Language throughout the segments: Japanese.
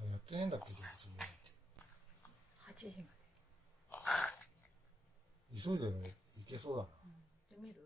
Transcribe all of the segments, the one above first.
やってねえんだっけ、自分で。8時まで。急いでね、行けそうだな。じゃあ見る？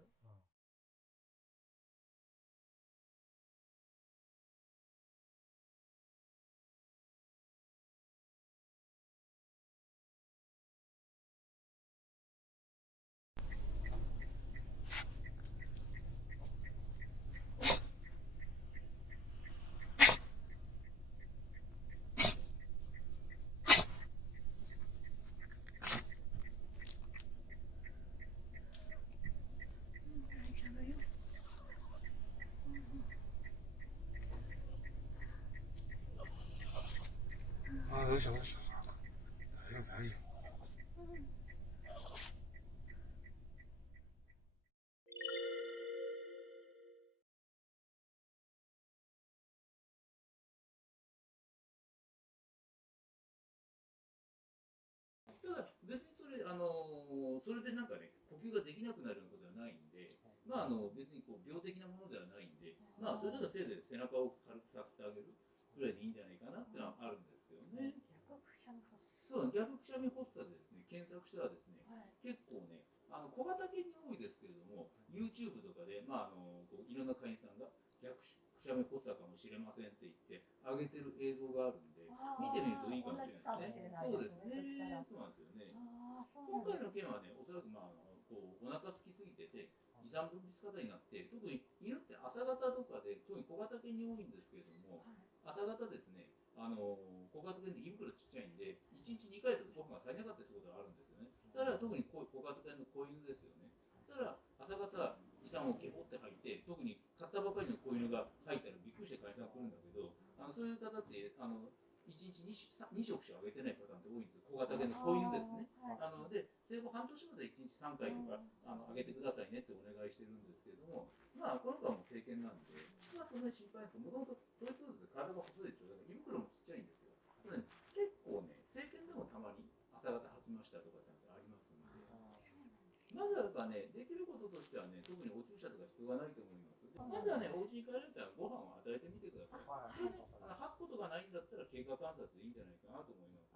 どうしたどうした。大丈夫大丈夫。ただ別にそれでなんかね呼吸ができなくなるようなことはないんで、別にこう病的なものではないんで、それだけせいぜい背中を軽くさせてあげるぐらいでいいんじゃないかなってのはあるんですけどね。逆くしゃみ発作。そう、逆くしゃみ発作でですね、検索したらですね、はい。結構ね、小型犬に多いですけれども、YouTube とかで、こういろんな会員さんが逆くしゃみ発作かもしれませんって言って上げてる映像があるんで、見てみるといいかもしれないですね。そうですね。そうなんですよね。今回の件はね、おそらくこうお腹空きすぎてて、胃酸分泌過多になって、特に犬って朝方とかで、特に小型犬に多いんですけれども、朝方ですね、小型犬って胃袋ちっちゃいんで、1日2回だとご飯が足りなかったりすることがあるんですよね。だから特に小型犬の子犬ですよね。だから朝方、胃酸をゲボって吐いて、特に買ったばかりの子犬が吐いたらびっくりして会社が来るんだけど、そういう方って1日 2食しかあげてないパターンって多いんですよ。小型犬の子犬ですね。で、生後半年まで1日3回とかあげてくださいねってお願いしてるんですけれども、この子はもう成犬なんで、そんなに心配ないです。もともとトイプードルって体が細いでしょ。だから胃袋もちっちゃいんですよ。結構ね、成犬でもたまに朝方吐きましたとかってありますんで、まずはね、できることとしてはね、特にお注射とか必要がないと思います。まずはね、お家に帰られたらご飯を与えてみてください。でね、吐くことがないんだったら経過観察でいいんじゃないかなと思います。